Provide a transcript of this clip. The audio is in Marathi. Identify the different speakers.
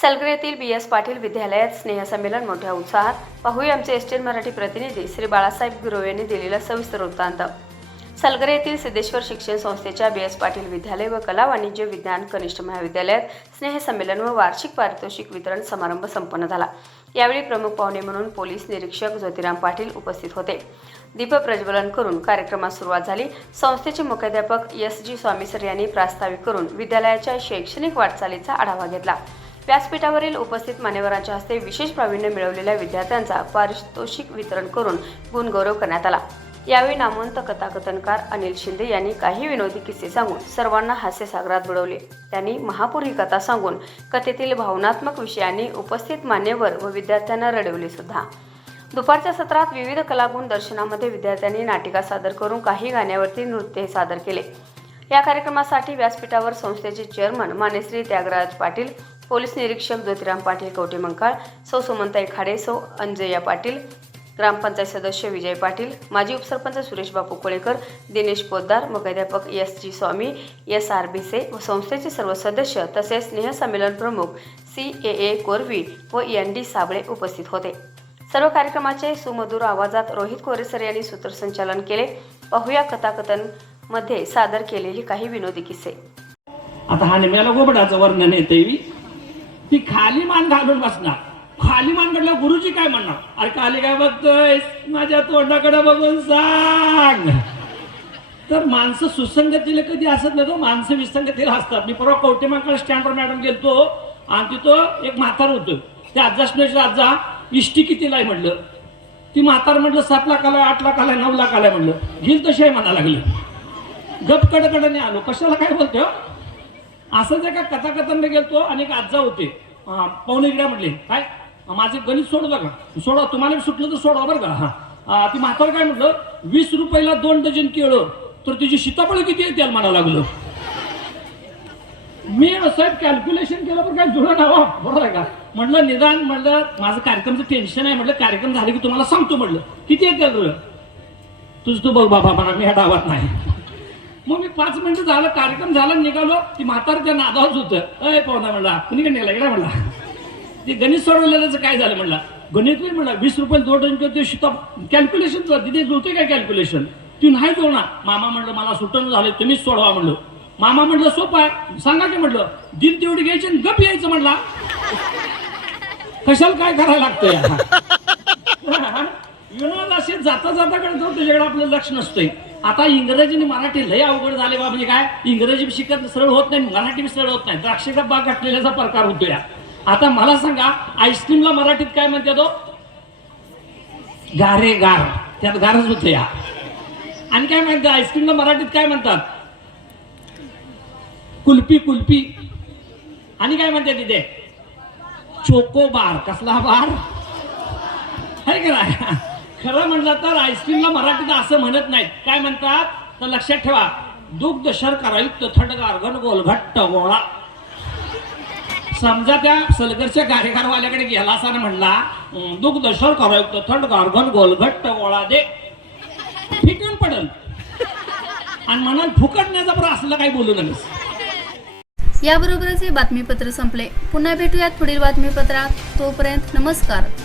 Speaker 1: सलगर येथील बी एस पाटील विद्यालयात स्नेहसंमेलन मोठ्या उत्साहात. पाहूया आमचे एसटीएन मराठी प्रतिनिधी श्री बाळासाहेब गुरव यांनी दिलेला सविस्तर वृत्तांत. सलगर येथील सिद्धेश्वर शिक्षण संस्थेच्या बी एस पाटील विद्यालय व कला वाणिज्य विज्ञान कनिष्ठ महाविद्यालयात स्नेहसंमेलन व वार्षिक पारितोषिक वितरण समारंभ संपन्न झाला. यावेळी प्रमुख पाहुणे म्हणून पोलीस निरीक्षक ज्योतिराम पाटील उपस्थित होते. दीप प्रज्वलन करून कार्यक्रमास सुरुवात झाली. संस्थेचे मुख्याध्यापक एस जी स्वामी सर यांनी प्रास्ताविक करून विद्यालयाच्या शैक्षणिक वाटचालीचा आढावा घेतला. व्यासपीठावरील उपस्थित मान्यवरांच्या हस्ते विशेष प्रावीण्य मिळवलेल्या विद्यार्थ्यांचा पारितोषिक वितरण करून गुणगौरव करण्यात आला. यावेळी नामवंत कथाकथनकार अनिल शिंदे यांनी काही विनोदी किस्से सांगून सर्वांना हास्यसागरात बुडवले. त्यांनी महापूर ही कथा सांगून कथेतील भावनात्मक विषयांनी उपस्थित मान्यवर व विद्यार्थ्यांना रडवले सुद्धा. दुपारच्या सत्रात विविध कलागुण दर्शनामध्ये विद्यार्थ्यांनी नाटिका सादर करून काही गाण्यावरती नृत्य सादर केले. या कार्यक्रमासाठी व्यासपीठावर संस्थेचे चेअरमन मानेश्री त्यागराज पाटील पोलीस निरीक्षक ज्योतिराम पाटील कवटेमंकाळ सौ सुमंताई खाडे सौ अंजया पाटील ग्रामपंचायत सदस्य विजय पाटील माजी उपसरपंच सुरेश बापू कोळेकर दिनेश पोद्दार मुख्याध्यापक S G Swami S R Bise व संस्थेचे सर्व सदस्य तसेच स्नेहसंमेलन प्रमुख सी ए ए कोरवी व एन डी साबळे उपस्थित होते. सर्व कार्यक्रमाचे सुमधुर आवाजात रोहित कोरेसर यांनी सूत्रसंचालन केले. पाहूया कथाकथनमध्ये सादर केलेली काही विनोदी किस्से.
Speaker 2: आता हा निम्याला गोबडाचं वर्णन येते ती खाली मान घालून बसणार. खाली मान घातल्या गुरुजी काय म्हणणार? अरे खाली काय बघतोय माझ्या तोंडाकडे बघून सांग. तर माणसं सुसंगतीला कधी असत नाही तो माणसं विसंगतीला असतात मी परवा कवटेमाकडे स्टँडवर मॅडम गेलतो आणि तिथं एक म्हातार होतं. त्या आजासनेच आजा इष्टी कितीला आहे म्हटलं? ती म्हातार म्हटलं सात लाखाला आठ लाखाला नऊ लाखाला म्हटलं. घेईल तशी आहे म्हणा लागलं. गप कडकडे आलो. कशाला काय बोलतो हो? असंच एका कथाकथनला गेलतो आणि एक आजा होते. अं, पाहुणे म्हटले. काय? माझे गणित सोडलं का? सोडवा तुम्हाला सुटलं तर सोडवा बरं का? हा. ती म्हातार काय म्हटलं? वीस रुपयाला दोन डझन केळं. तर तिची सीताफळ किती येते म्हणा लागलं. मी साहेब कॅल्क्युलेशन केलं पण काय? जुळं नावा. बरोबर आहे का? म्हटलं निदान म्हटलं माझं कार्यक्रमचं टेन्शन आहे. म्हटलं कार्यक्रम झाले की तुम्हाला सांगतो म्हटलं. किती येते तुझं तू बघ बाबा म्हणा मी ह्या डावात नाही. मग मी पाच मिनिटं झालं कार्यक्रम झाला निघालो. ती म्हातार त्या नादावच होतं अय पाहुणा म्हणला कुणीकडे नेला गेला म्हणला. ते गणित सोडवलेलं काय झालं म्हणला. गणित नाही म्हणला वीस रुपये जोड ते शिता कॅल्क्युलेशन तिथे जुळते काय कॅल्क्युलेशन ती नाही जोडणार. मामा म्हणलं मला सुटण झालं तुम्हीच सोडवा म्हणलं. मामा म्हटलं सोपं आहे. सांगा की म्हटलं दिन तेवढी घ्यायची आणि गप यायचं म्हणला. कशाला काय करायला लागतंय? विनोद असे जाता जाता कळतो तुझ्याकडे आपलं लक्ष नसतंय. आता इंग्रजी आणि मराठी लय अवघड झाले बा म्हणजे काय? इंग्रजी शिकत सरळ होत नाही मराठी बी सरळ होत नाही. द्राक्षेचा बाग घातलेल्याचा प्रकार होतो या. आता मला सांगा आईस्क्रीमला मराठीत काय म्हणते तो हो? गारे गार. त्यात गारच होत या. आणि काय म्हणते आईस्क्रीमला मराठीत काय म्हणतात? कुल्फी कुल्फी. आणि काय म्हणते तिथे? चोको बार कसला बार? आहे का खरं म्हटलं तर आईस्क्रीमला मराठीत असं म्हणत नाहीत. काय म्हणतात? तर लक्षात ठेवा. दुग्ध शर्करायुक्त थंडगार घनगोल गोळा. समजा त्या सलगरच्या कार्यकारवाल्याकडे गेला असा म्हणला "अं, दुग्ध शर्करायुक्त थंडगार घनगोल घट्ट गोळा दे. फिटून पडल. आणि म्हणाल फुकटण्याचा बरं असलं काही बोलू नकोस.
Speaker 3: याबरोबरच हे बातमीपत्र संपले. पुन्हा भेटूयात पुढील बातमीपत्रात. तोपर्यंत नमस्कार.